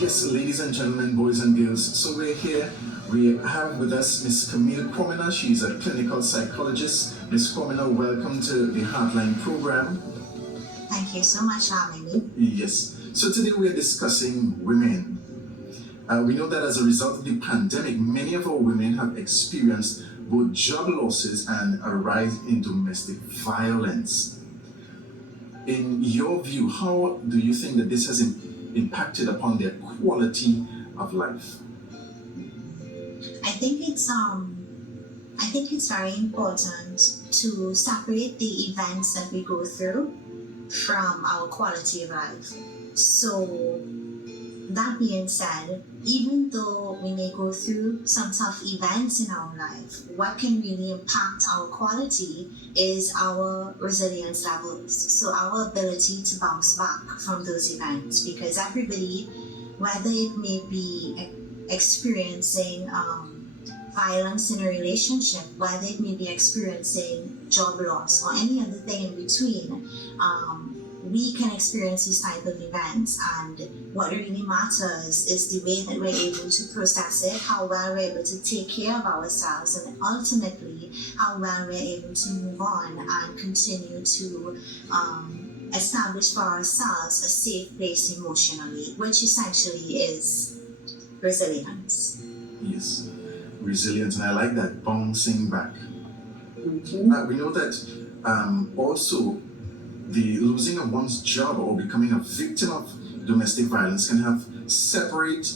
Yes, ladies and gentlemen, boys and girls, so we're here. We have with us Miss Camille Quamina. She's a clinical psychologist. Miss Quamina, welcome to the Heartline program. Thank you so much for having me. Yes, so today we're discussing women. We know that as a result of the pandemic, many of our women have experienced both job losses and a rise in domestic violence. In your view, how do you think that this has impacted upon their quality of life? I think it's very important to separate the events that we go through from our quality of life. So that being said, even though we may go through some tough events in our life, what can really impact our quality is our resilience levels. So our ability to bounce back from those events, because everybody, whether it may be experiencing violence in a relationship, whether it may be experiencing job loss or any other thing in between, we can experience these type of events, and what really matters is the way that we're able to process it, how well we're able to take care of ourselves, and ultimately how well we're able to move on and continue to establish for ourselves a safe place emotionally, which essentially is resilience. Yes, resilience, and I like that, bouncing back. Mm-hmm. We know that also the losing of one's job or becoming a victim of domestic violence can have separate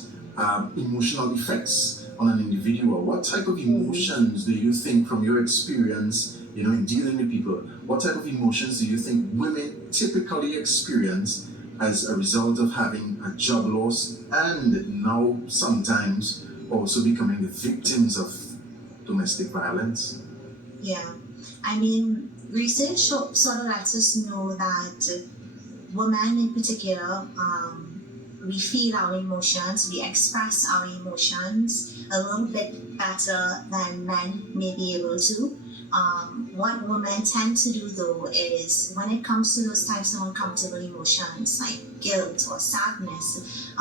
emotional effects on an individual. What type of emotions do you think, from your experience, in dealing with people, what type of emotions do you think women typically experience as a result of having a job loss and now sometimes also becoming the victims of domestic violence? Yeah, I mean, research sort of lets us know that women in particular, we feel our emotions, we express our emotions a little bit better than men may be able to. What women tend to do though is, when it comes to those types of uncomfortable emotions like guilt or sadness,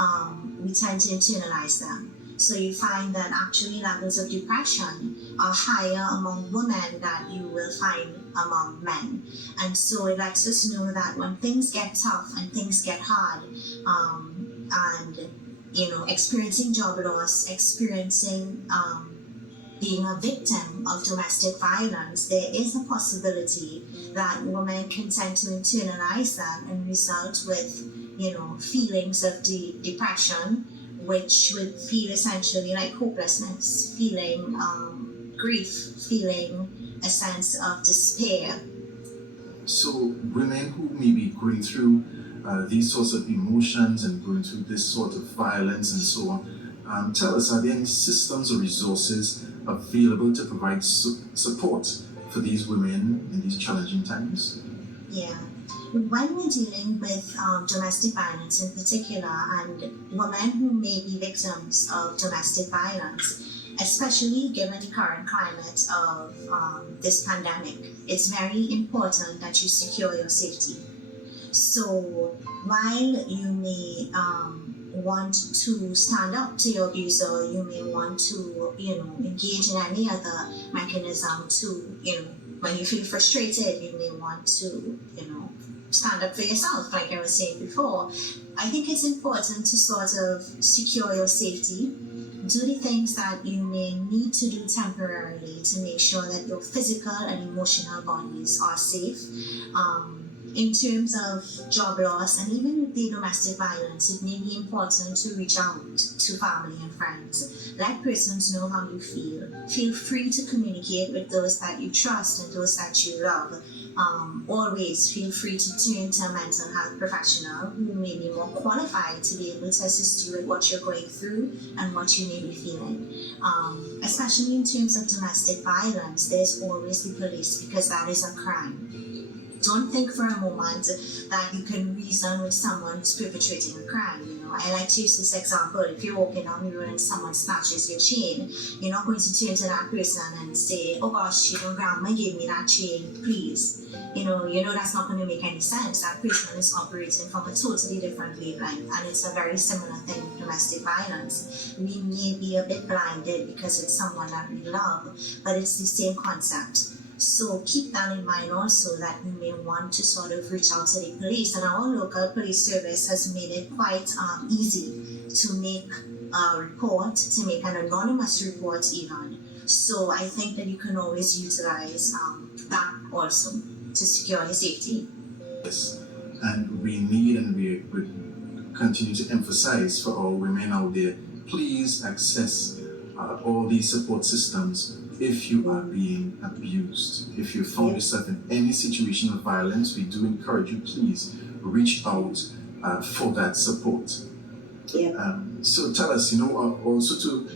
we tend to internalize them. So you find that actually levels of depression are higher among women than you will find among men. And so it lets us know that when things get tough and things get hard, and experiencing job loss, experiencing being a victim of domestic violence, there is a possibility that women can tend to internalize them and result with feelings of depression, which would feel essentially like hopelessness, feeling grief, feeling a sense of despair. So women who may be going through these sorts of emotions and going through this sort of violence and so on, tell us, are there any systems or resources available to provide support for these women in these challenging times? Yeah. When we're dealing with domestic violence in particular, and women who may be victims of domestic violence, especially given the current climate of this pandemic, it's very important that you secure your safety. So while you may want to stand up to your abuser, you may want to engage in any other mechanism to, when you feel frustrated, you may want to stand up for yourself, like I was saying before. I think it's important to sort of secure your safety, do the things that you may need to do temporarily to make sure that your physical and emotional bodies are safe. In terms of job loss and even with the domestic violence, it may be important to reach out to family and friends. Let persons know how you feel. Feel free to communicate with those that you trust and those that you love. Always feel free to turn to a mental health professional who may be more qualified to be able to assist you with what you're going through and what you may be feeling. Especially in terms of domestic violence, there's always the police, because that is a crime. Don't think for a moment that you can reason with someone who's perpetrating a crime. I like to use this example. If you're walking down the road and someone snatches your chain, you're not going to turn to that person and say, "Oh gosh, grandma gave me that chain, please." That's not going to make any sense. That person is operating from a totally different wavelength, and it's a very similar thing with domestic violence. We may be a bit blinded because it's someone that we love, but it's the same concept. So keep that in mind also, that you may want to sort of reach out to the police, and our local police service has made it quite easy to make a report, to make an anonymous report even. So I think that you can always utilize that also to secure your safety. Yes, and we need and we would continue to emphasize for our women out there, please access all these support systems if you are being abused. If you found yourself in any situation of violence, we do encourage you, please reach out for that support. So tell us, also to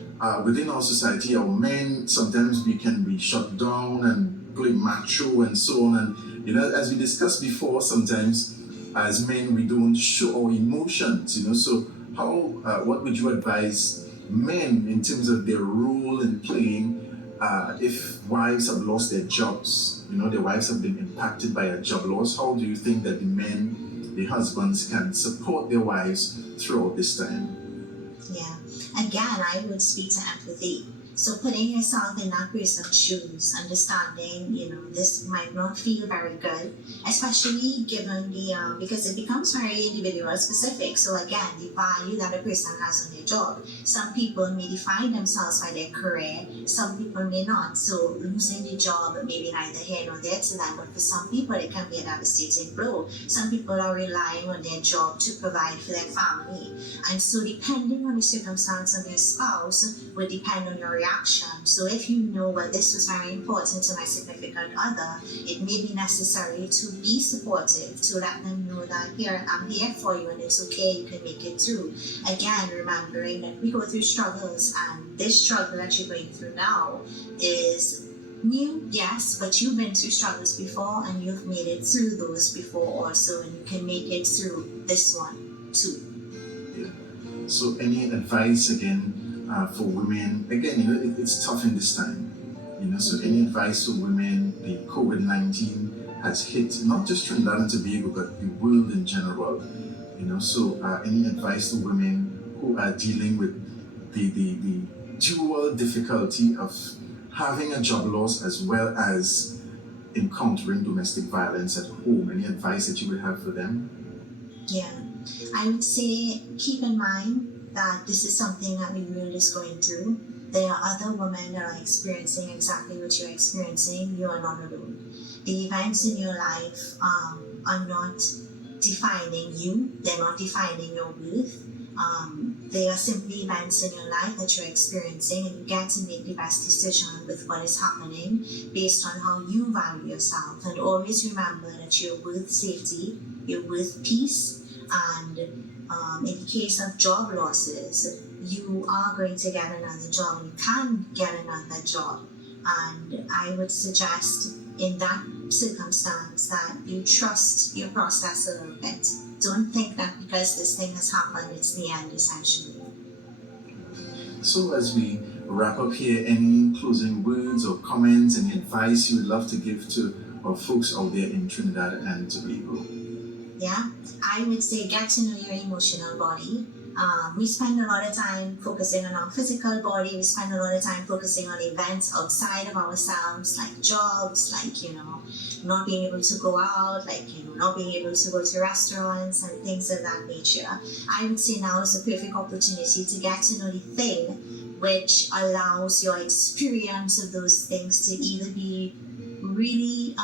within our society, our men, sometimes we can be shut down and play macho and so on. And as we discussed before, sometimes as men we don't show our emotions. So how what would you advise men in terms of their role in playing if wives have lost their jobs? Their wives have been impacted by a job loss. How do you think that the men, the husbands, can support their wives throughout this time? Again, I would speak to empathy. So putting yourself in that person's shoes, understanding, this might not feel very good, especially given because it becomes very individual specific. So again, the value that a person has on their job. Some people may define themselves by their career, some people may not. So losing the job may be neither here nor there to them, but for some people it can be a devastating blow. Some people are relying on their job to provide for their family. And so depending on the circumstance of your spouse would depend on your reaction. So if you know, well, this was very important to my significant other, it may be necessary to be supportive, to let them know that I'm here for you and it's okay, you can make it through. Again, remembering that we go through struggles, and this struggle that you're going through now is new, yes, but you've been through struggles before and you've made it through those before also, and you can make it through this one too. So any advice again for women? Again, it's tough in this time. So any advice for women? The COVID-19 has hit not just Trinidad and Tobago, but the world in general. So any advice to women who are dealing with the dual difficulty of having a job loss as well as encountering domestic violence at home? Any advice that you would have for them? I would say keep in mind that this is something that the world is going through. There are other women that are experiencing exactly what you're experiencing. You are not alone. The events in your life are not defining you. They're not defining your worth. They are simply events in your life that you're experiencing, and you get to make the best decision with what is happening based on how you value yourself. And always remember that you're worth safety, you're worth peace, and in the case of job losses, you are going to get another job. You can get another job. And I would suggest in that circumstance that you trust your process a little bit. Don't think that because this thing has happened, it's the end, essentially. So as we wrap up here, any closing words or comments, any advice you would love to give to our folks out there in Trinidad and Tobago? I would say get to know your emotional body. We spend a lot of time focusing on our physical body. We spend a lot of time focusing on events outside of ourselves, like jobs, like, not being able to go out, like, not being able to go to restaurants and things of that nature. I would say now is a perfect opportunity to get to know the thing which allows your experience of those things to either be really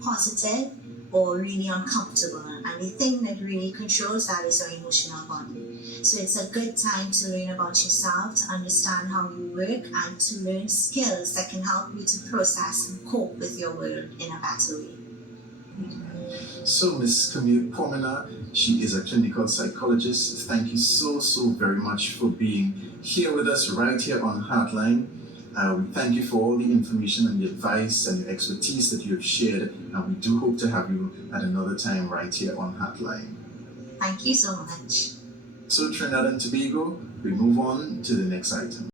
positive or really uncomfortable. And the thing that really controls that is your emotional body. So it's a good time to learn about yourself, to understand how you work, and to learn skills that can help you to process and cope with your world in a better way. So Ms. Camille Quamina, she is a clinical psychologist. Thank you so very much for being here with us right here on Heartline. We thank you for all the information and the advice and the expertise that you have shared, and we do hope to have you at another time right here on Heartline. Thank you so much. So Trinidad and Tobago, we move on to the next item.